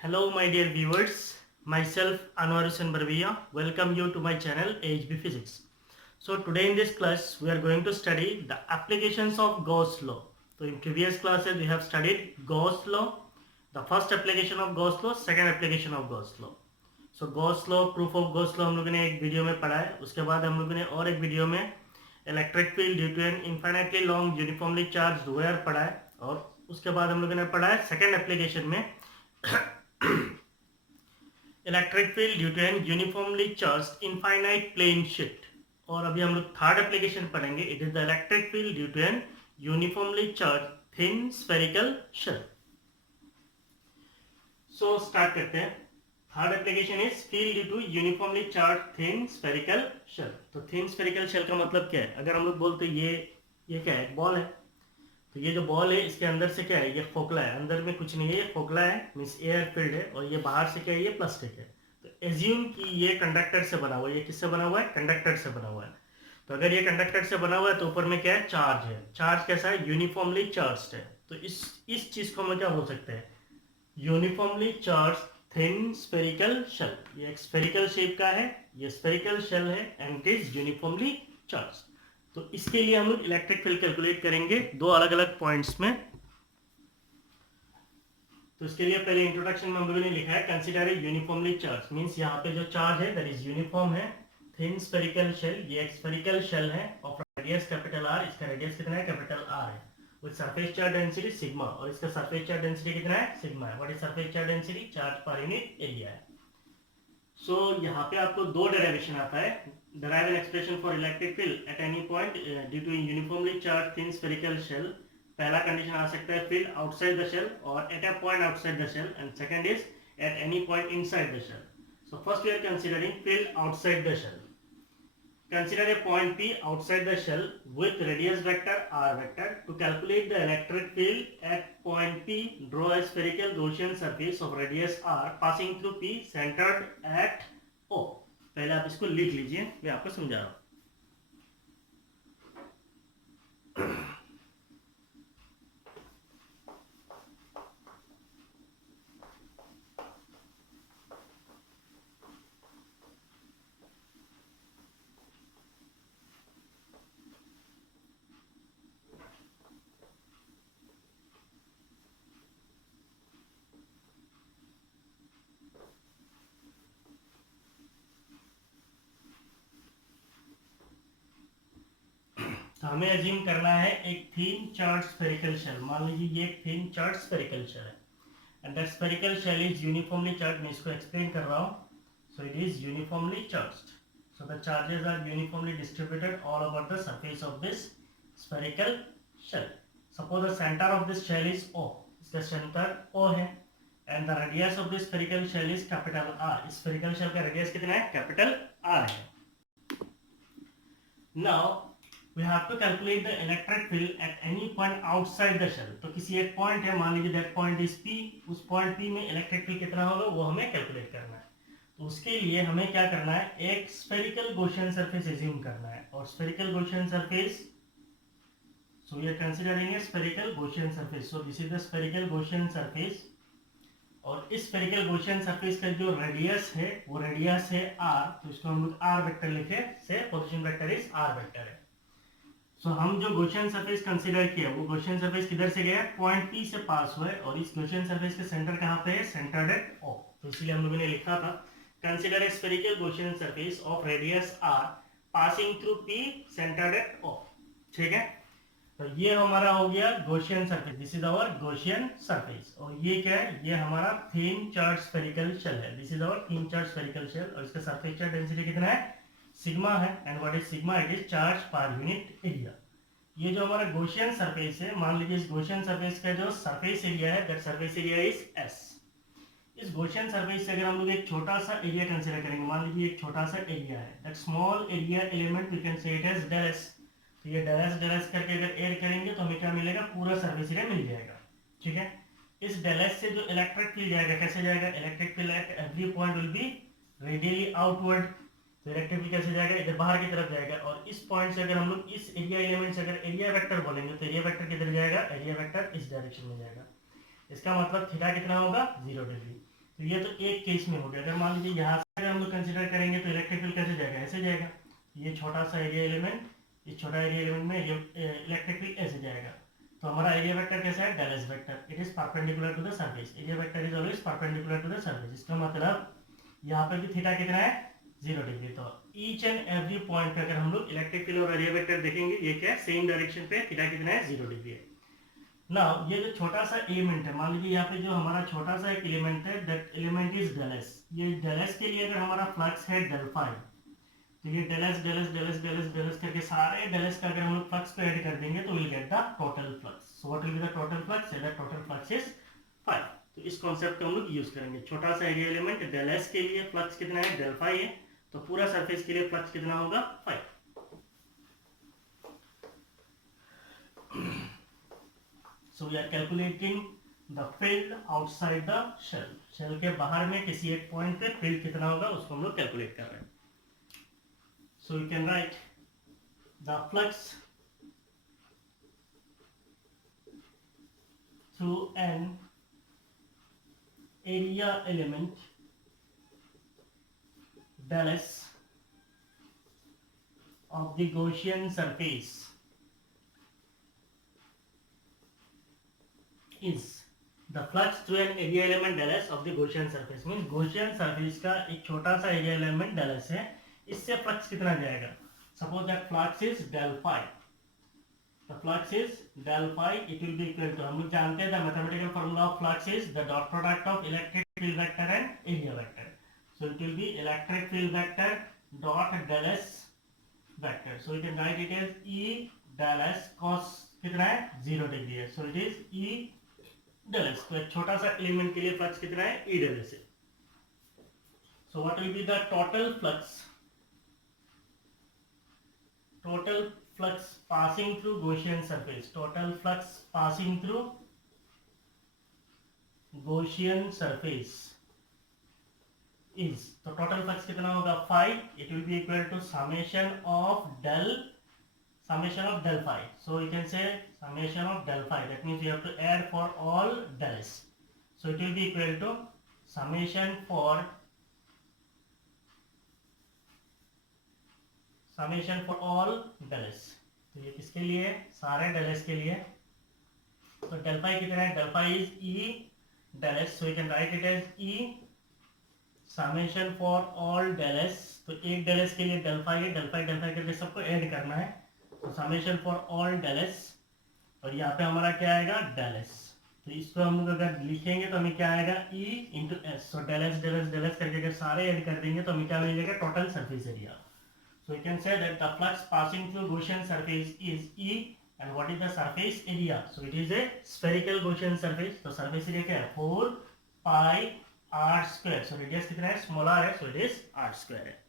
Hello, my dear viewers. Myself Anwar Hussain Barbiya. Welcome you to my channel AHB Physics. So today in this class we are going to study the applications of Gauss law. So in previous classes we have studied Gauss law, the first application of Gauss law, second application of Gauss law. So Gauss law, proof of Gauss law हम लोगों ने एक video में पढ़ा है. उसके बाद हम लोगों ने और एक वीडियो में electric field due to an infinitely long uniformly charged wire पढ़ा है. और उसके बाद हम लोगों ने पढ़ा है सेकेंड एप्लीकेशन में electric field due to an uniformly charged infinite plane sheet. और अभी हम लोग थर्ड एप्लीकेशन पढ़ेंगे. It is the electric field due to an uniformly charged thin spherical shell. So start करते हैं. Third application is field due to uniformly charged thin spherical shell. तो thin spherical shell का मतलब क्या है? अगर हम लोग बोलते ये क्या है? बॉल है. तो ये जो बॉल है इसके अंदर से क्या है? ये खोखला है. अंदर में कुछ नहीं है, ये खोखला है, मीन्स एयर फील्ड है. और ये बाहर से क्या है? ये प्लास्टिक है. तो एज्यूम कि ये कंडक्टर से बना हुआ है. ये किससे बना हुआ है? कंडक्टर से बना हुआ है. तो अगर ये कंडक्टर से बना हुआ है तो ऊपर में क्या है? चार्ज है. चार्ज कैसा है? यूनिफॉर्मली चार्ज्ड है. तो इस चीज को हम क्या बोल सकते हैं? Uniformly charge thin spherical shell. ये एक स्फेरिकल शेप का है, ये स्फेरिकल शेल है and it is uniformly charge. तो इसके लिए हम लोग इलेक्ट्रिक फील्ड कैलकुलेट करेंगे दो अलग अलग पॉइंट्स में. तो इसके लिए पहले इंट्रोडक्शन में हम लोगों ने लिखा है consider a uniformly charge. Means यहाँ पे जो चार्ज है दैट इज यूनिफॉर्म है. थिन स्फेरिकल शेल, ये एक स्फेरिकल शेल है ऑफ रेडियस कैपिटल आर. इसका रेडियस कितना है? कैपिटल आर है. With surface charge density sigma. और इसका सरफेस चार्ज डेंसिटी कितना है? सिग्मा है. What is surface charge density? Charge per unit area है. सो यहाँ पे आपको दो डेरिवेशन आता है. derive an expression for electric field at any point due to uniformly charged thin spherical shell. पहला कंडीशन आ सकता है field outside the shell or at a point outside the shell, and second is at any point inside the shell. So first we are considering field outside the shell. Consider a point P outside the shell with radius vector r vector. To calculate the electric field at point P, draw a spherical Gaussian surface of radius r passing through P centered at O. पहले आप इसको लिख लीजिए, मैं आपको समझा रहा हूं. तो हमें अज्यूम करना है एक थिन चार्ज स्फेरिकल शेल. मान लीजिए ये एक थिन चार्ज स्फेरिकल शेल है and that spherical shell is uniformly charge. मैं इसको एक्सप्लेन कर रहा हूं. So it is uniformly charged. So the charges are uniformly distributed all over the surface of this spherical shell. Suppose the centre of this shell is O. इसका centre O है and the radius of this spherical shell is capital R. इस spherical shell का radius कितना है? Capital R है. Now we have to calculate the electric field at any point outside the shell. तो किसी एक पॉइंट है, मान लीजिए that point is P. उस पॉइंट P में इलेक्ट्रिक फील्ड कितना होगा वो हमें कैलकुलेट करना है. तो उसके लिए हमें क्या करना है? एक स्फेरिकल गॉसियन सरफेस एज्यूम करना है. और spherical Gaussian surface, so we are considering a spherical Gaussian surface. So this is the spherical Gaussian surface. और इस स्फेरिकल गॉसियन सरफेस का जो रेडियस है वो रेडियस है r. तो इसको हम लोग r वेक्टर लिखे से position vector is r vector है. सो हम जो गॉसियन सरफेस कंसीडर किया वो गॉसियन सरफेस किधर से गया? पॉइंट P से पास हुआ है. और इस गॉसियन सरफेस का सेंटर कहाँ पे है? Centred at O. तो इसलिए हम लोगों ने लिखा था consider a spherical Gaussian surface of radius r passing through P centred at O. ठीक है. तो ये हमारा हो गया Gaussian surface. This is our Gaussian surface. और ये क्या है? ये हमारा थिन चार्ज स्फेरिकल शेल है. This is our thin charge spherical shell. और इसका सरफेस चार्ज डेंसिटी कितना है? सिग्मा है. And what is sigma? It is charge per unit area. ये जो हमारा गॉसियन सरफेस है, मान लीजिए इस गॉसियन सरफेस का जो सरफेस एरिया है that surface area is S. इस गॉसियन सरफेस से अगर हम लोग एक छोटा सा एरिया कंसीडर करेंगे, मान लीजिए एक छोटा सा एरिया है, that small area element we can say it as del S. तो ये del S करके अगर एड करेंगे तो हमें क्या मिलेगा? पूरा सरफेस एरिया मिल जाएगा. ठीक है. इस del S से जो इलेक्ट्रिक फील्ड जाएगा कैसे जाएगा? Electric field at every point will be radially outward. तो इलेक्ट्रिक फील्ड कैसे जाएगा? इधर बाहर की तरफ जाएगा. और इस पॉइंट से अगर हम लोग इस एरिया एलिमेंट से अगर एरिया वेक्टर बोलेंगे तो एरिया वेक्टर किधर जाएगा? एरिया वेक्टर इस डायरेक्शन में जाएगा. इसका मतलब थीटा कितना होगा? 0 डिग्री. तो ये तो एक केस में हो गया। अगर मान लीजिए यहाँ से अगर हम लोग कंसिडर करेंगे तो इलेक्ट्रिक फील्ड कैसे जाएगा, ऐसे जाएगा। ये छोटा सा एरिया एलिमेंट, इस छोटा एरिया एलिमेंट में ये इलेक्ट्रिक फील्ड ऐसे जाएगा। तो हमारा एरिया वेक्टर कैसा है, del S vector, it is perpendicular to the surface. Area vector is always perpendicular to the surface. इसका मतलब यहाँ पे भी थीटा कितना है, 0 डिग्री। तो ईच एंड एवरी पॉइंट पे अगर हम लोग इलेक्ट्रिक फील्ड और एरिया वेक्टर देखेंगे, ये क्या है, सेम डायरेक्शन पे थीटा कितना है, 0 डिग्री है। नाउ ये जो छोटा सा एलिमेंट है, मान लीजिए यहाँ पे जो हमारा छोटा सा एक एलिमेंट है, that element is del S. ये डेल एस के लिए अगर हमारा फ्लक्स है डेल फाई, तो ये del S del S del S del S del S करके सारे डेल एस का अगर हम लोग फ्लक्स को ऐड कर देंगे तो will get the total flux. So what will be the total flux, the total flux is phi. तो इस कॉन्सेप्ट को हम लोग यूज करेंगे। छोटा सा एरिया एलिमेंट डेल एस के लिए फ्लक्स कितना है, डेल फाई है, तो पूरा सरफेस के लिए फ्लक्स कितना होगा, phi. So we are calculating the field outside the shell. Shell के बाहर में किसी एक पॉइंट पे फील्ड कितना होगा उसको हम लोग कैलकुलेट कर रहे हैं. So you can write the flux through an area element del S of the Gaussian surface is the flux through an area element del S of the Gaussian surface. Means Gaussian surface का एक छोटा सा area element del S है, इससे flux कितना जाएगा. Suppose that flux is del phi. The flux is del phi. It will be equal to, हम लोग जानते हैं the mathematical formula of flux is the dot product of electric field vector and area vector. So it will be electric field vector dot del S vector. So you can write it as E del S cos कितना है, 0 डिग्री है. So it is E del S. तो एक छोटा सा एलिमेंट के लिए फ्लक्स कितना है, E del S है. So what will be the total flux? Total flux passing through Gaussian surface. Total flux passing through Gaussian surface is, तो total flux कितना होगा, phi. It will be equal to summation of del phi. So you can say summation of del phi. That means you have to add for all del s. So it will be equal to summation for all del s. तो ये किसके लिए है, सारे del s के लिए. तो del phi कितना है, del phi is E del s. So you can write it as E summation for all del s. तो एक del s के लिए del phi है, del phi करके सबको ऐड करना है. तो summation for all del S, और यहाँ पे हमारा क्या आएगा, डेल एस. तो इसको हम लोग अगर लिखेंगे तो हमें क्या आएगा, E into S. So del S करके अगर सारे ऐड कर देंगे तो हमें क्या मिलेगा, total surface area. So you can say that the flux passing through Gaussian surface is E, and what is the surface area. So it is a spherical Gaussian surface. तो सरफेस एरिया क्या है, 4 pi r square. So radius कितना है, small r है, so it is r square है.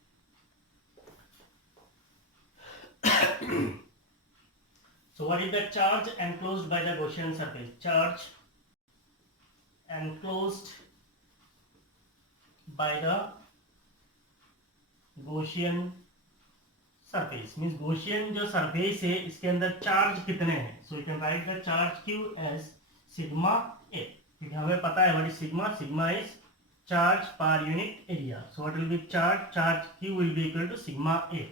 So what is the charge enclosed by the Gaussian surface? Charge enclosed by the Gaussian surface means Gaussian जो surface है इसके अंदर चार्ज कितने हैं. So you can write the charge Q as sigma A. क्योंकि हमें पता है what is sigma. Sigma is charge per unit area. So what will be charge Q will be equal to sigma A.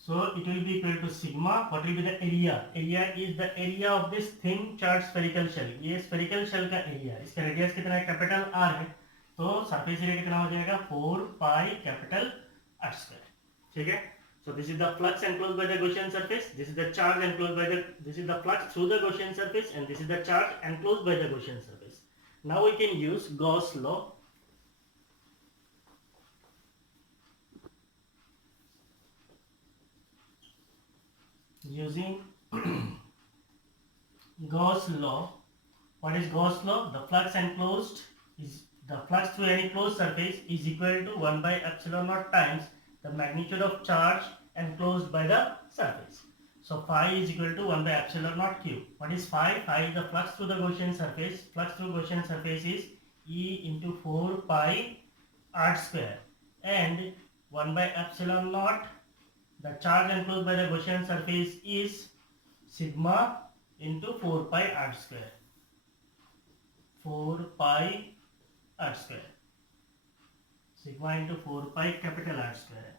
So it will be equal to sigma. What will be the area? Area is the area of this thin charged spherical shell. ये spherical shell का area है. इसका रेडियस कितना है, capital R है. तो surface area कितना हो जाएगा, 4 पाई कैपिटल R स्क्वायर. ठीक है. So this is the flux enclosed by the Gaussian surface. This is the charge enclosed by the. This is the flux through the Gaussian surface, and this is the charge enclosed by the Gaussian surface. Now we can use Gauss law. Using Gauss law. What is Gauss law? The flux enclosed is the flux through any closed surface is equal to 1 by epsilon naught times the magnitude of charge enclosed by the surface. So phi is equal to 1 by epsilon naught q. What is phi? Phi is the flux through the Gaussian surface. Flux through Gaussian surface is E into 4 pi r square, and 1 by epsilon naught, the charge enclosed by the Gaussian surface is sigma into 4 pi r square. 4 pi r square. Sigma into 4 pi capital R square है।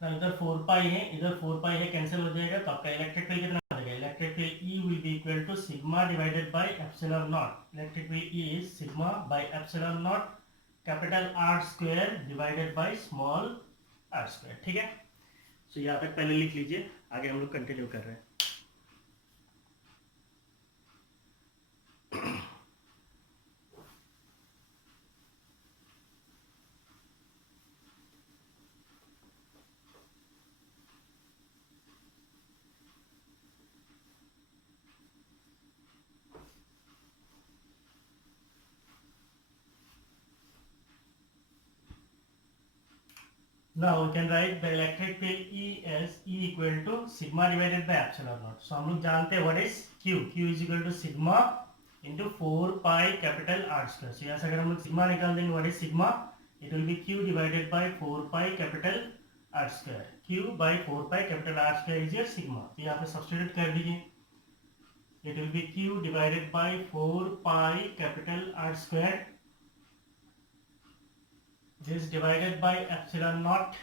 तो इधर 4 पाई है, इधर 4 पाई है, कैंसिल हो जाएगा, तो आपका इलेक्ट्रिक फील्ड कितना आ जाएगा? Electric field E will be equal to sigma divided by epsilon nought. Electric field E is sigma by epsilon nought capital R square divided by small r square. ठीक है, तो यहाँ तक पहले लिख लीजिए, आगे हम लोग कंटिन्यू कर रहे हैं। Now we can write the electric field E as E equal to sigma divided by epsilon naught. So हम लोग जानते हैं what is Q. Q is equal to sigma into 4 pi capital R square. So यहाँ से अगर हम लोग sigma निकाल देंगे, what is sigma? It will be Q divided by 4 pi capital R square. Q by 4 pi capital R square is your sigma. तो यहाँ पे substitute कर दीजिए. It will be Q divided by 4 pi capital R square. This divided by epsilon naught,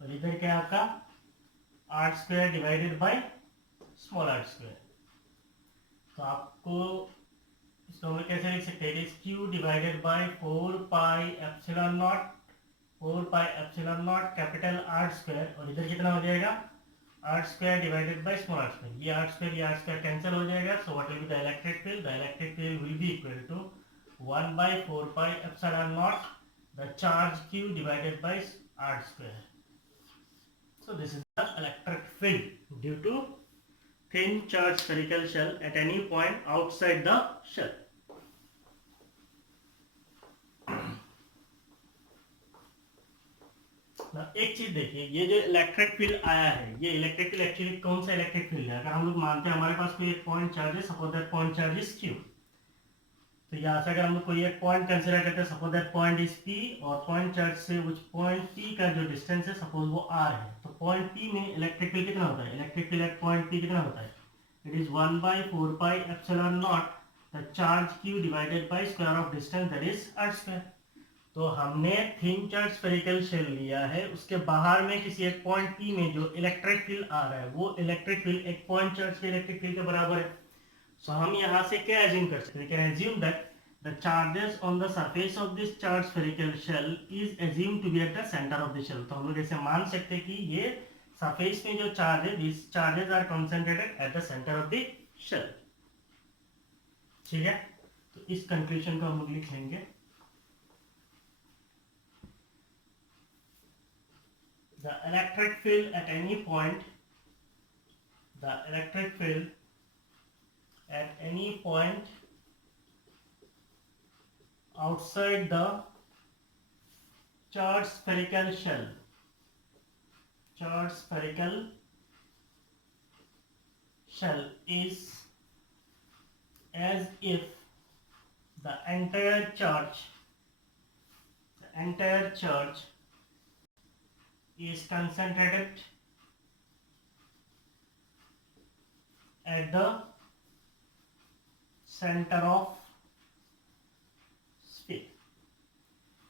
और इधर क्या है आपका R square divided by small r square. तो आपको इसको हम लोग कैसे लिख सकते हैं? It is q divided by 4 pi epsilon nought, 4 pi epsilon nought capital R square, और इधर कितना हो जाएगा? R square divided by small r square. ये आर स्क्वायर कैंसिल हो जाएगा, so what will be the electric field? The electric field will be equal to 1 by 4 pi epsilon not the charge q divided by r square. So this is the electric field due to thin charged spherical shell at any point outside the shell. एक चीज देखिए, ये जो electric field आया है, ये electric field actually कौन सा इलेक्ट्रिक फील्ड है? अगर हम लोग मानते हैं हमारे पास कोई एक पॉइंट चार्ज है, suppose that point charge is q, तो यहाँ से अगर हम लोग कोई एक पॉइंट कंसीडर करते हैं, suppose that point is P, और पॉइंट चार्ज से उस पॉइंट P का जो डिस्टेंस है सपोज वो R है, तो पॉइंट P में इलेक्ट्रिक फील्ड कितना होता है? Electric field at point P कितना होता है? It is 1 by 4 pi epsilon nought the charge Q divided by square of distance that is R square. तो हमने थिन चार्ज स्फेरिकल शेल लिया है, उसके बाहर में किसी एक पॉइंट P में जो इलेक्ट्रिक फील्ड आ रहा है, वो इलेक्ट्रिक फील्ड एक पॉइंट चार्ज के इलेक्ट्रिक फील्ड के बराबर है। So हम यहाँ से क्या assume कर सकते हैं? We can assume that the charges on the surface of this charged spherical shell is assumed to be at the center of the shell. तो हम लोग ऐसे मान सकते हैं कि ये सरफेस में जो चार्ज है, these charges are concentrated at the center of the shell. ठीक है, तो इस कंक्लूजन को हम लोग लिख लेंगे। The electric field at any point, the electric field at any point outside the charged spherical shell, charged spherical shell is as if the entire charge is concentrated at the center of sphere.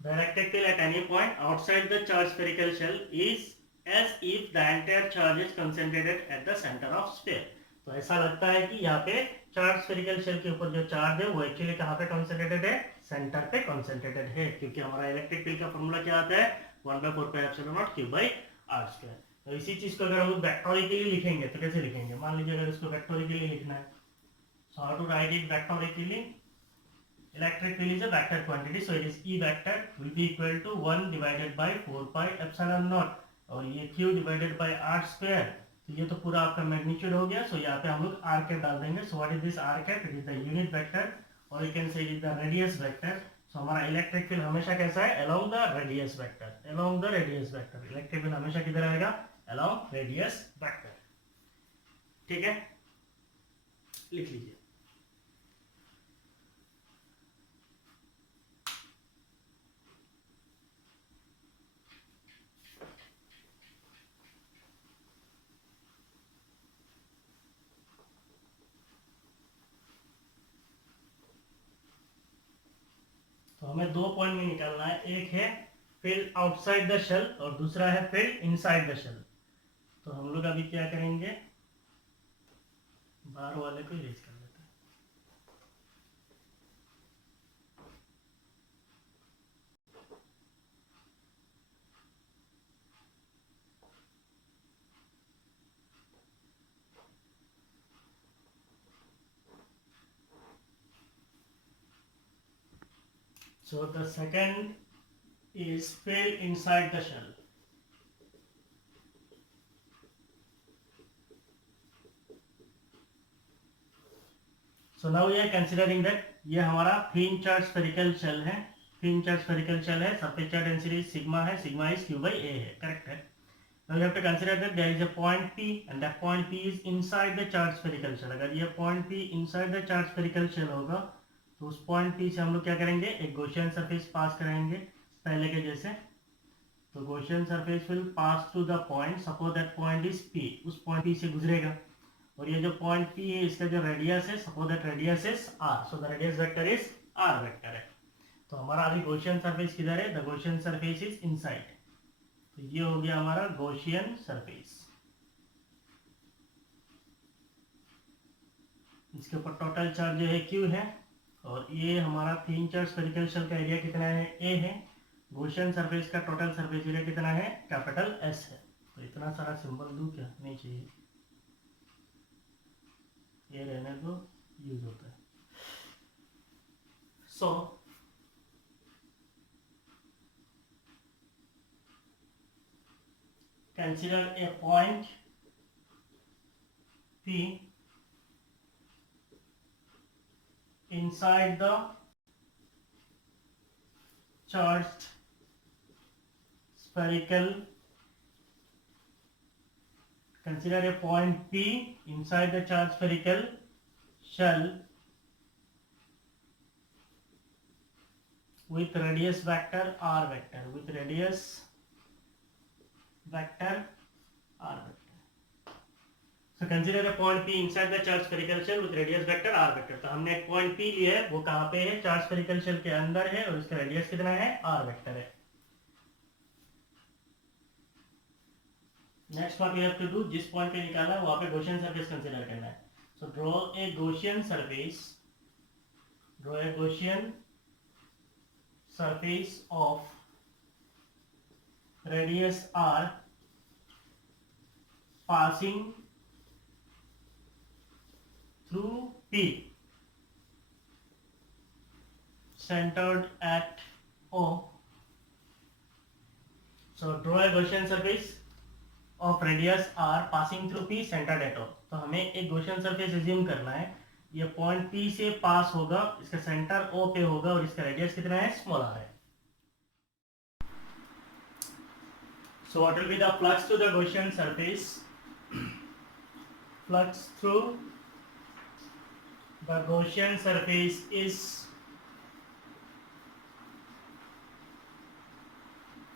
The electric field at any point outside the charged spherical shell is as if the entire charge is concentrated at the center of sphere. तो ऐसा लगता है कि यहाँ पे charge spherical shell के ऊपर जो चार्ज है वो एक्चुअली कहाँ पे कॉन्सेंट्रेटेड है? सेंटर पे कॉन्सेंट्रेटेड है, क्योंकि हमारा इलेक्ट्रिक फील्ड का फॉर्मूला क्या आता है? 1 by 4 pi epsilon naught q by r square. तो इसी चीज को अगर हम लोग वेक्टोरिकली लिखेंगे तो कैसे लिखेंगे? मान लीजिए अगर इसको वेक्टोरिकली लिखना है, so how to write it vectorically? Electric field is a vector quantity, so it is E vector will be equal to 1 divided by 4 pi epsilon naught, और ये q divided by r square, तो ये तो पूरा आपका मैग्नीट्यूड हो गया। सो यहाँ पे हम लोग r कैप डाल देंगे। So what is this r cap? It is the unit vector, और you can say it is the radius vector. So हमारा इलेक्ट्रिक फील्ड हमेशा कैसा है? Along the radius vector, along the radius vector. Electric field हमेशा किधर आएगा? Along radius vector. ठीक है, लिख लीजिए। तो हमें 2 पॉइंट एक है फील्ड आउटसाइड द शेल और दूसरा है फील्ड इनसाइड द शेल। तो हम लोग अभी क्या करेंगे, बाहर वाले को इरेज कर लेते हैं। So the second is filled inside the shell. So now we are considering that ये हमारा thin charge spherical shell है, thin charge spherical shell है, surface charge density sigma है, sigma is q by a है, correct है। Now you have to consider that there is a point P and that point P is inside the charge spherical shell। अगर ये point P inside the charge spherical shell होगा तो उस point P से हम लोग क्या करेंगे, एक गॉसियन सरफेस पास कराएंगे पहले के जैसे। तो Gaussian surface will pass through the point, suppose that point is P, उस पॉइंट पी से गुजरेगा। और ये जो पॉइंट पी है इसका जो रेडियस है, suppose that radius is r, so the radius vector is r vector है। तो हमारा अभी गॉसियन सरफेस किधर है, the Gaussian surface is inside. तो ये हो गया हमारा गॉसियन सरफेस। इसके ऊपर टोटल चार्ज जो है क्यू है और ये हमारा थिन चार्ज स्फेरिकल शेल का एरिया कितना है, ए है। गॉसियन सरफेस का टोटल सरफेस एरिया कितना है, कैपिटल एस है। तो इतना सारा सिंबल दूं क्या, नहीं चाहिए, ये रहने दो, यूज होता है। सो consider a point P inside the charged spherical, consider a point P inside the charged spherical shell with radius vector r vector, with radius vector r vector. So consider a point P inside the charged spherical shell with radius vector r vector. तो हमने एक point P लिया है, वो कहाँ पे है, charge spherical shell के अंदर है और इसका रेडियस कितना है, r वेक्टर है। Next what we have to do, जिस पॉइंट पे निकाला है वहां पे गॉसियन सरफेस कंसीडर करना है। So draw a Gaussian surface, draw a Gaussian surface of radius r passing through P centered at O. So draw a Gaussian surface of radius r passing through P centered at O. तो हमें एक Gaussian surface assume करना है, ये point P से पास होगा, इसका centre O पे होगा और इसका रेडियस कितना है, स्मॉल r है। So what will be the flux to the Gaussian surface? Flux through the Gaussian surface is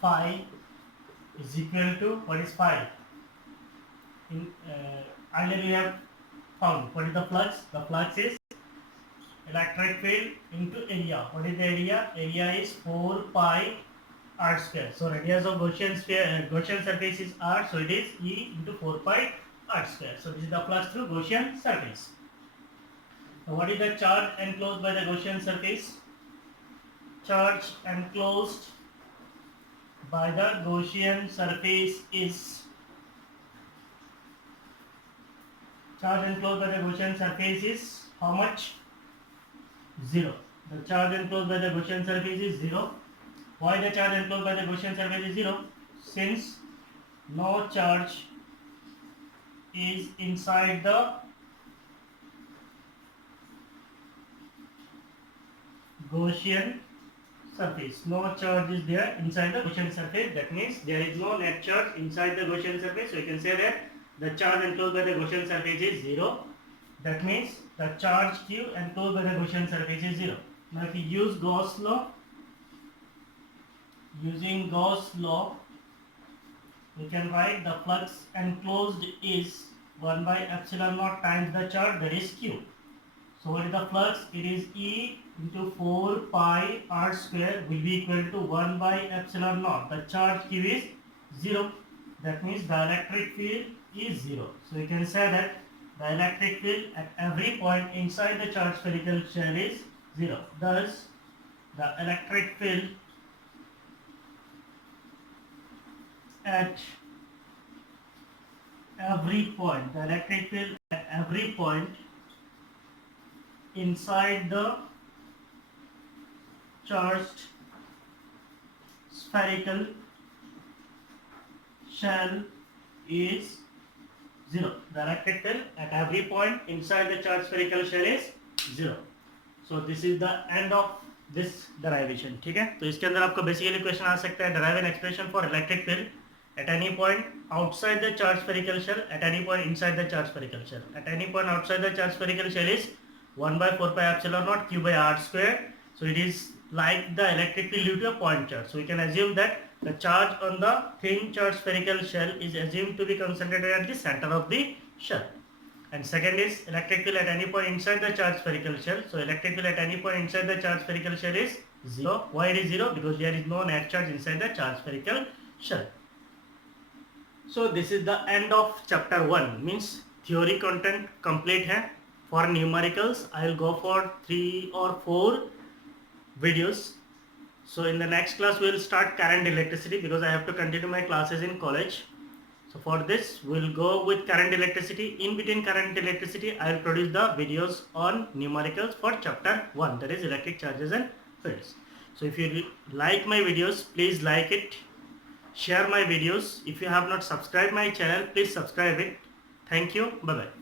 phi is equal to, what is phi? Earlier we have found what is the flux? The flux is electric field into area. What is the area? Area is 4 pi r square. So radius of Gaussian surface is r, so it is E into 4 pi r square. So this is the flux through Gaussian surface. Now what is the charge enclosed by the Gaussian surface? Charge enclosed by the Gaussian surface is, charge enclosed by the Gaussian surface is how much? 0. The charge enclosed by the Gaussian surface is 0. Why the charge enclosed by the Gaussian surface is 0? Since no charge is inside the Gaussian surface. No charge is there inside the Gaussian surface. That means there is no net charge inside the Gaussian surface. So you can say that the charge enclosed by the Gaussian surface is 0. That means the charge Q enclosed by the Gaussian surface is 0. Now if you use Gauss law, using Gauss law, we can write the flux enclosed is 1 by epsilon naught times the charge, that is Q. So what is the flux? It is E into 4 pi r square will be equal to 1 by epsilon naught. The charge Q is 0. That means the electric field is 0. So you can say that the electric field at every point inside the charged spherical shell is 0. Thus, the electric field at every point, inside the charged spherical shell is 0. The electric field at every point inside the charged spherical shell is 0. So this is the end of this derivation. ठीक है, तो इसके अंदर आपको basically question आ सकता है, derive an expression for electric field at any point outside the charged spherical shell, at any point inside the charged spherical shell. At any point outside the charged spherical shell is 1 by 4 pi epsilon naught q by r square. So it is like the electric field due to a point charge. So we can assume that the charge on the thin charged spherical shell is assumed to be concentrated at the center of the shell. And second is electric field at any point inside the charged spherical shell. So electric field at any point inside the charged spherical shell is 0. Why it is 0? Because there is no net charge inside the charged spherical shell. So this is the end of chapter 1. Means theory content complete hai. For numericals, I will go for 3 or 4 videos. So in the next class, we will start current electricity because I have to continue my classes in college. So for this, we will go with current electricity. In between current electricity, I will produce the videos on numericals for chapter 1, that is electric charges and fields. So if you like my videos, please like it. Share my videos. If you have not subscribed my channel, please subscribe it. Thank you. Bye-bye.